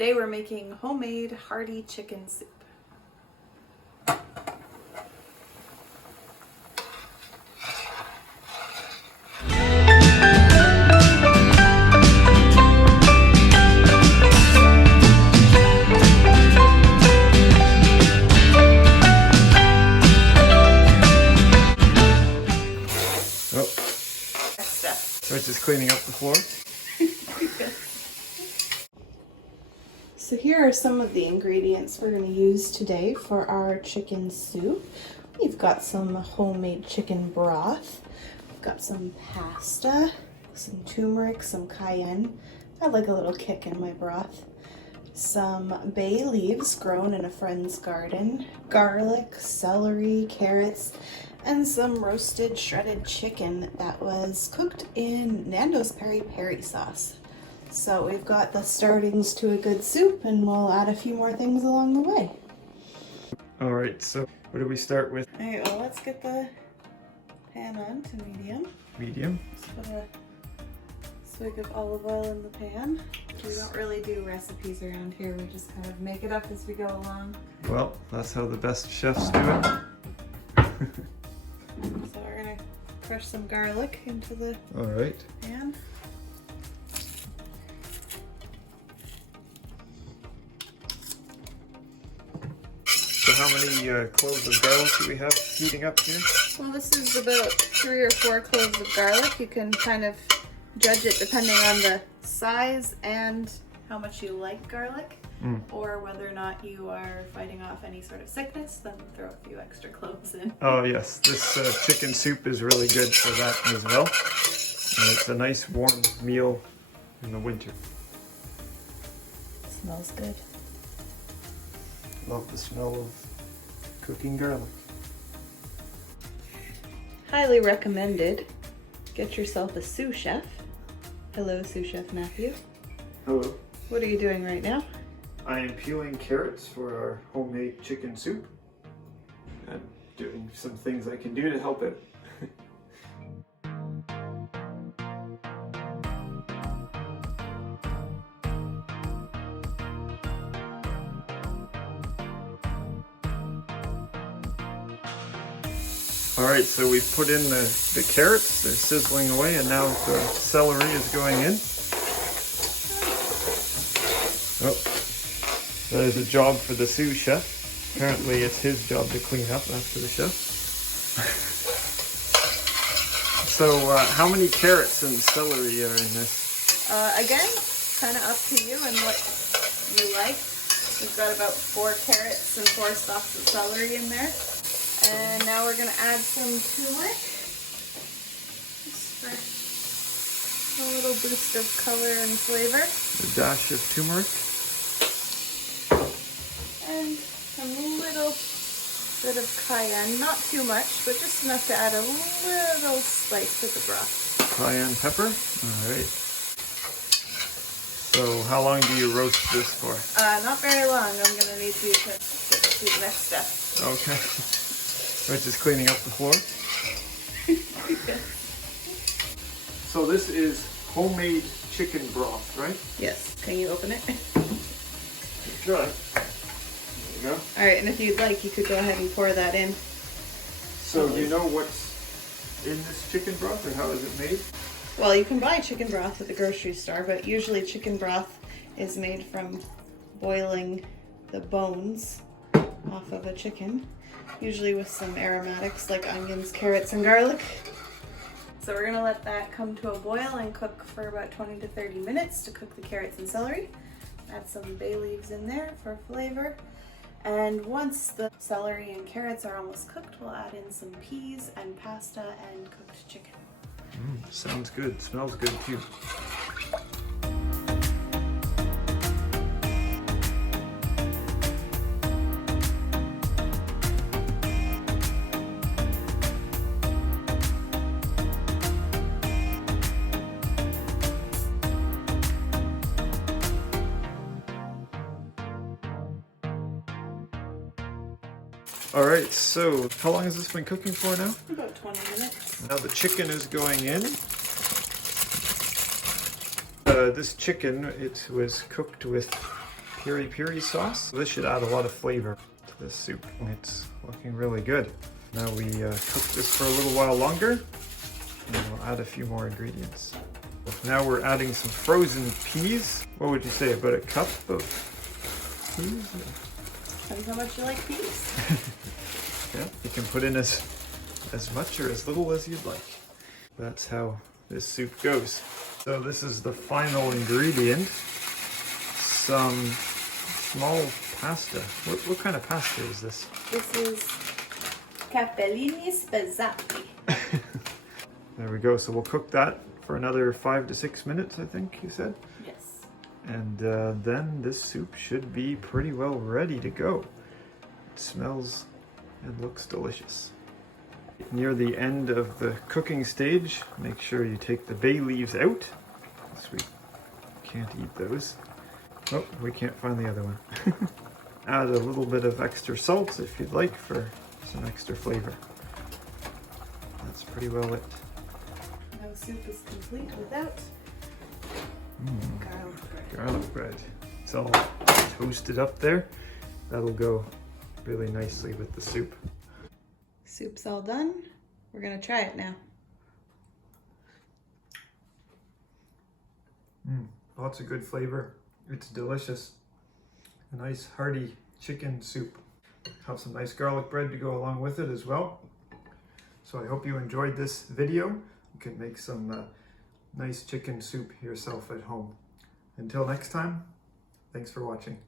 Today we're making homemade hearty chicken soup. So it's just cleaning up the floor. So here are some of the ingredients we're going to use today for our chicken soup. We've got some homemade chicken broth. We've got some pasta, some turmeric, some cayenne. I like a little kick in my broth. Some bay leaves grown in a friend's garden, garlic, celery, carrots, and some roasted shredded chicken that was cooked in Nando's peri peri sauce. So we've got the startings to a good soup, and we'll add a few more things along the way. All right, so what do we start with? All right, well, let's get the pan on to medium. Medium. Just put a swig of olive oil in the pan. We don't really do recipes around here. We just kind of make it up as we go along. Well, that's how the best chefs do it. So we're gonna crush some garlic into the All right. pan. So how many cloves of garlic do we have heating up here? Well, this is about 3 or 4 cloves of garlic. You can kind of judge it depending on the size and how much you like garlic, or whether or not you are fighting off any sort of sickness, then throw a few extra cloves in. Oh yes, this chicken soup is really good for that as well. And it's a nice warm meal in the winter. Smells good. Love the smell of cooking garlic. Highly recommended. Get yourself a sous chef. Hello, sous chef Matthew. Hello. What are you doing right now? I am peeling carrots for our homemade chicken soup. I'm doing some things I can do to help it. Alright, so we've put in the carrots, they're sizzling away, and now the celery is going in. Oh, that is a job for the sous chef. Apparently it's his job to clean up after the chef. So how many carrots and celery are in this? Again, kind of up to you and what you like. We've got about 4 carrots and 4 stalks of celery in there. And now we're going to add some turmeric. Just for a little boost of color and flavor. A dash of turmeric. And a little bit of cayenne. Not too much, but just enough to add a little spice to the broth. Cayenne pepper. Alright. So how long do you roast this for? Not very long. I'm going to need you to get to the next step. Okay. So it's just cleaning up the floor. So this is homemade chicken broth, right? Yes. Can you open it? Try. There you go. Alright, and if you'd like, you could go ahead and pour that in. So do you know what's in this chicken broth, or how is it made? Well, you can buy chicken broth at the grocery store, but usually chicken broth is made from boiling the bones off of a chicken, usually with some aromatics like onions, carrots, and garlic. So we're going to let that come to a boil and cook for about 20 to 30 minutes to cook the carrots and celery. Add some bay leaves in there for flavor. And once the celery and carrots are almost cooked, we'll add in some peas and pasta and cooked chicken. Sounds good. Smells good too. Alright, so how long has this been cooking for now? About 20 minutes. Now the chicken is going in. This chicken, it was cooked with piri sauce. This should add a lot of flavor to this soup. It's looking really good. Now we cook this for a little while longer, and we'll add a few more ingredients. Now we're adding some frozen peas. What would you say, about a cup of peas? Depends how much you like peas. Yeah, you can put in as much or as little as you'd like. That's how this soup goes. So this is the final ingredient. Some small pasta. What kind of pasta is this? This is capellini spezzati. There we go. So we'll cook that for another 5 to 6 minutes, I think you said. Yes. And then this soup should be pretty well ready to go. It smells and looks delicious. Near the end of the cooking stage, make sure you take the bay leaves out. We can't eat those. Oh, we can't find the other one. Add a little bit of extra salt if you'd like for some extra flavor. That's pretty well it. No soup is complete without garlic bread. Garlic bread. It's all toasted up there. That'll go really nicely with the soup. Soup's all done. We're gonna try it now. Lots of good flavor. It's delicious. A nice hearty chicken soup. Have some nice garlic bread to go along with it as well. So I hope you enjoyed this video. You can make some nice chicken soup yourself at home. Until next time, thanks for watching.